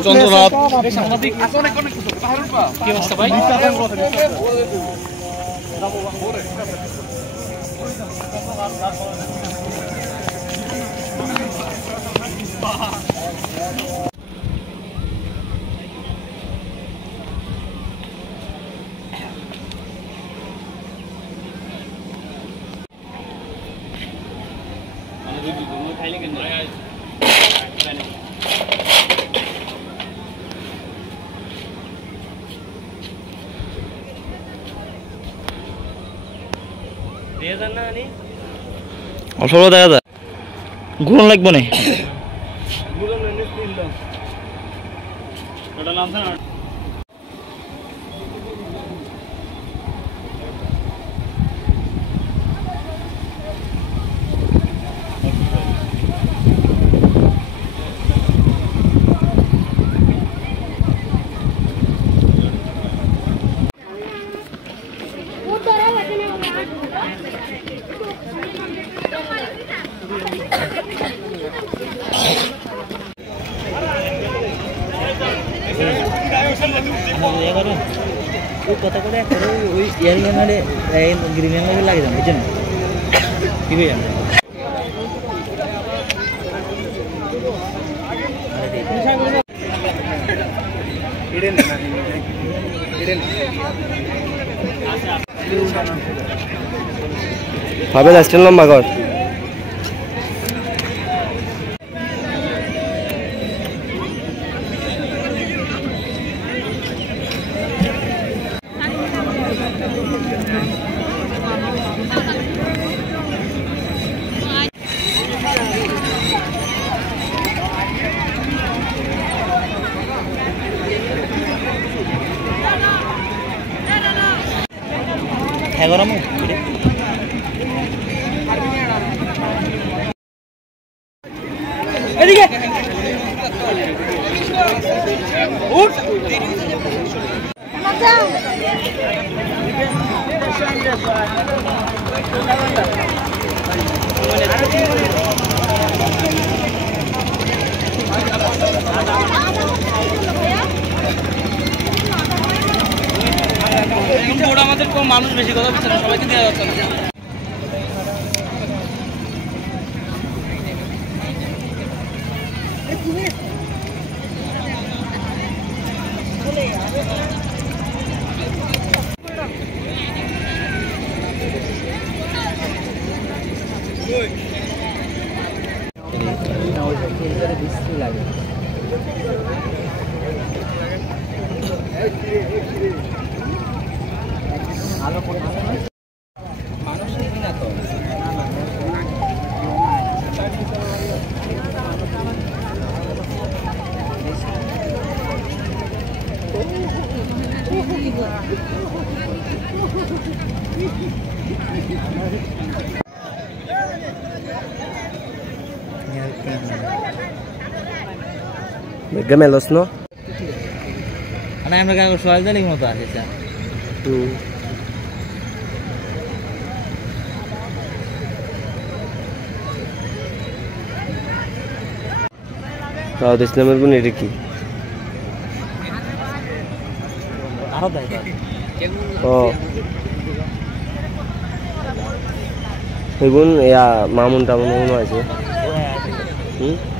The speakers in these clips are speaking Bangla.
চন্দ্রনাথ অল্প দেখা যায় ঘুরন লাগবে না কথা করে ওই ইয়ারিং গ্রিন লাগে যান বুঝছেন ঠিক হয়ে যাবে ভাবে স্টেল লম্বা কর গরম এদিকে উঠ আমাদের কম মানুষ বেশি কথা বলছে না সবাইকে দেওয়া যাচ্ছে না লাগে ভালো করে মানুষ না তো Melos no? Ano yung nagkakasual daling mo ba? Tahu Islamer pun ini ki. Oh. Ibun ya mamun tamun mamun aja.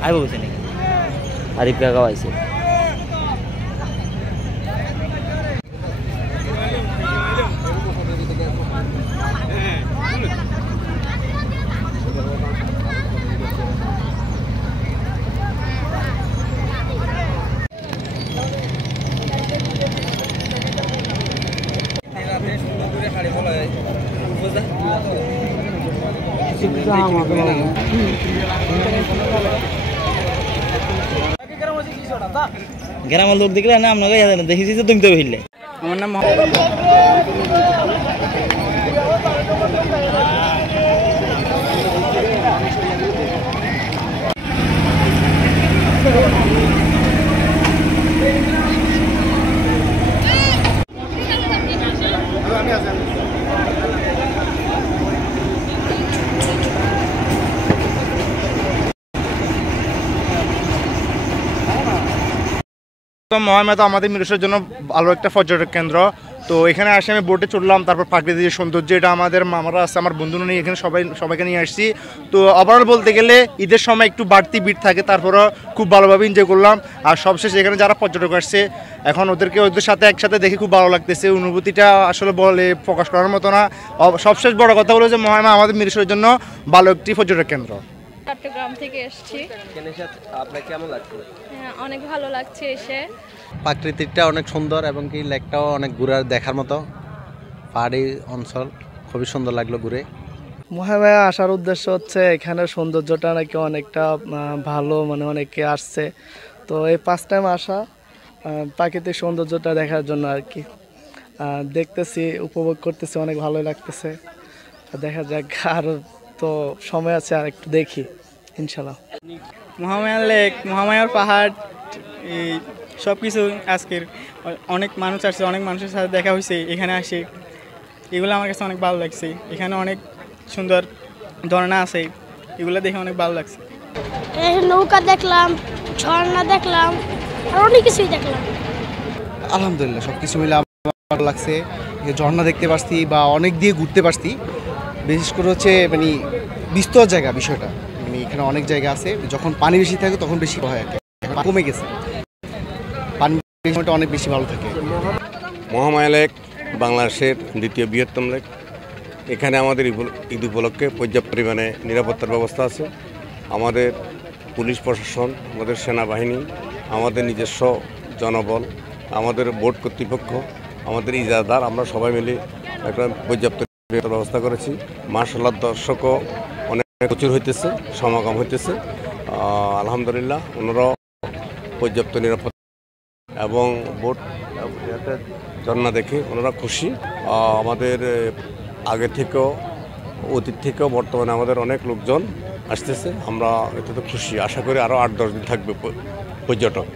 Ayo bagus ini. Arif kakak aja. গ্রামের লোক দেখলে না আপনাকে দেখেছি যে তুমি তো হইলে আমার নাম মহামেধা আমাদের মিরসের জন্য ভালো একটা পর্যটক কেন্দ্র। তো এখানে আসে আমি বোটে চড়লাম, তারপর প্রাকৃতিক সৌন্দর্য, এটা আমাদের মামারা আছে, আমার বন্ধুরা নিয়ে এখানে সবাইকে নিয়ে আসছি। তো ওভারঅল বলতে গেলে ঈদের সময় একটু বাড়তি ভিড় থাকে, তারপরও খুব ভালোভাবে এনজয় করলাম। আর সবশেষে এখানে যারা পর্যটক আসছে এখন ওদের সাথে একসাথে দেখে খুব ভালো লাগতেছে, অনুভূতিটা আসলে বলে প্রকাশ করার মতো না। সবশেষ বড় কথা হলো যে মহামেধা আমাদের মিরসের জন্য ভালো একটি পর্যটক কেন্দ্র। চট্টগ্রাম থেকে এসেছি। আপনার কেমন লাগছে? হ্যাঁ, অনেক ভালো লাগছে এসে। প্রাকৃতিকটা অনেক সুন্দর এবং কি লেকটাও অনেক ঘুরার দেখার মতো, পাহাড়ি অঞ্চল খুবই সুন্দর লাগলো ঘুরে। মহামায়া আসার উদ্দেশ্য হচ্ছে এখানে সৌন্দর্যটা নাকি অনেকটা ভালো, মানে অনেকে আসছে। তো এই ফার্স্ট টাইম আসা প্রাকৃতিক সৌন্দর্যটা দেখার জন্য আর কি দেখতেছি, উপভোগ করতেছি, অনেক ভালো লাগতেছে। দেখা যাক, আর তো সময় আছে, আর একটু দেখি ইনশাল্লাহ। মহামায়ার লেক, মহামায়ার পাহাড়, এই সব কিছু আজকের অনেক মানুষ আসছে, অনেক মানুষের সাথে দেখা হয়েছে এখানে আসে, এগুলো আমার কাছে অনেক ভালো লাগছে। এখানে অনেক সুন্দর ঝর্ণা আছে, এগুলো দেখে অনেক ভালো লাগছে। নৌকা দেখলাম, ঝর্ণা দেখলাম, আর অনেক কিছুই দেখলাম। আলহামদুলিল্লাহ সব কিছু মিলে ভালো লাগছে। ঝর্ণা দেখতে পারছি বা অনেক দিয়ে ঘুরতে পারছি। বিশেষ করে হচ্ছে মানে বিস্তর জায়গা বিষয়টা, মানে এখানে অনেক জায়গা আছে, যখন পানি বেশি থাকে তখন বেশি হয় আর কি, কমে গেছে, পানি অনেক বেশি ভালো থাকে। মহামায়া লেক বাংলাদেশের দ্বিতীয় বৃহত্তম লেক। এখানে আমাদের ঈদ উপলক্ষে পর্যাপ্ত পরিমাণে নিরাপত্তার ব্যবস্থা আছে। আমাদের পুলিশ প্রশাসন, আমাদের সেনাবাহিনী, আমাদের নিজস্ব জনবল, আমাদের বোর্ড কর্তৃপক্ষ, আমাদের ইজারাদার, আমরা সবাই মিলে একটা পর্যাপ্ত ব্যবস্থা করেছি। মাশাআল্লাহ দর্শকও অনেক প্রচুর হইতেছে, সমাগম হইতেছে। আলহামদুলিল্লাহ ওনারাও পর্যাপ্ত নিরাপত্তা এবং বোট ঝর্ণা দেখে ওনারা খুশি। আমাদের আগে থেকেও অতীত থেকেও বর্তমানে আমাদের অনেক লোকজন আসতেছে, আমরা এতে তো খুশি। আশা করি আরও 8-10 দিন থাকবে পর্যটক।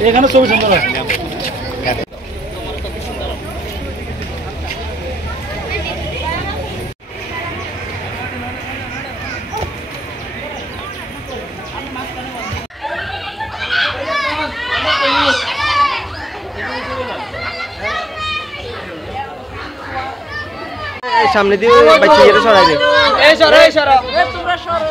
এখানে ছবি সুন্দর হয়। সামনে দিয়ে বাচ্চা যেটা সরাই দে এই সরো তোমরা সরো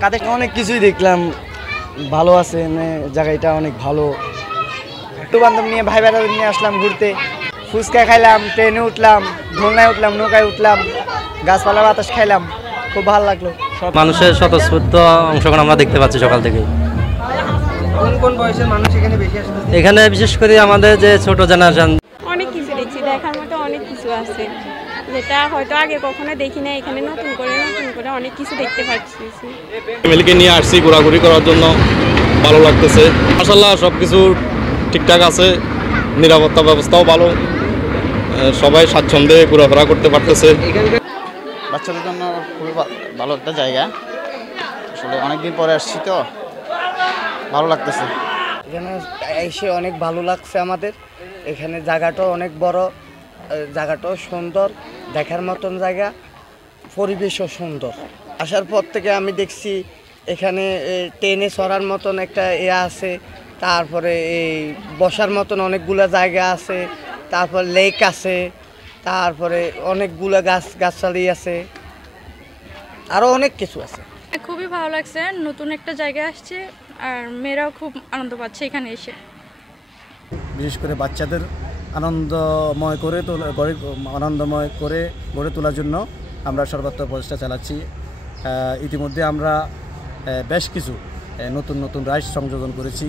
কাদের অনেক কিছুই দেখলাম, ভালো আছে জায়গাটা অনেক ভালো। একটু বান্ধব নিয়ে ভাই বেড়াদের নিয়ে আসলাম ঘুরতে, ফুচকা খাইলাম, ট্রেনে উঠলাম, দোলনায় উঠলাম, নৌকায় উঠলাম, গাছপালা বাতাস খাইলাম, খুব ভালো লাগলো। মানুষের স্বতঃস্ফূর্ত অংশগ্রহণ আমরা দেখতে পাচ্ছি সকাল থেকে। কোন কোন বয়সের মানুষ এখানে বেশি আসছে? এখানে বিশেষ করে আমাদের যে ছোট জেনারেশন, অনেক কিছু দেখছি, দেখার মতো অনেক কিছু আছে যেটা হয়তো আগে কখনো দেখি না। এখানে নতুন করে অনেক কিছু দেখতে পাচ্ছি। ফ্যামিলিকে নিয়ে আসছি ঘোরাঘুরি করার জন্য, ভালো লাগতেছে। মাশাআল্লাহ সব কিছু ঠিকঠাক আছে, নিরাপত্তা ব্যবস্থাও ভালো, সবাই স্বাচ্ছন্দ্যে ঘোরাফেরা করতে পারতেছে। বাচ্চাদের জন্য খুবই ভালো একটা জায়গা, আসলে অনেকদিন পরে আসছি তো ভালো লাগতেছে। এখানে এসে অনেক ভালো লাগছে আমাদের। এখানে জায়গাটাও অনেক বড়, জায়গাটাও সুন্দর, দেখার মতন জায়গা, পরিবেশও সুন্দর। আসার পর থেকে আমি দেখছি এখানে ট্রেনে চড়ার মতন একটা আছে, তারপরে এই বসার মতন অনেকগুলো জায়গা আছে, তারপর লেক আছে, তারপরে অনেকগুলো গাছালি আছে, আরও অনেক কিছু আছে। খুবই ভালো লাগছে, নতুন একটা জায়গায় আসছে আর মেয়েরাও খুব আনন্দ পাচ্ছে এখানে এসে। বিশেষ করে বাচ্চাদের আনন্দময় করে গড়ে তোলার জন্য আমরা সর্বাত্মক প্রচেষ্টা চালাচ্ছি। ইতিমধ্যে আমরা বেশ কিছু নতুন রাইড সংযোজন করেছি।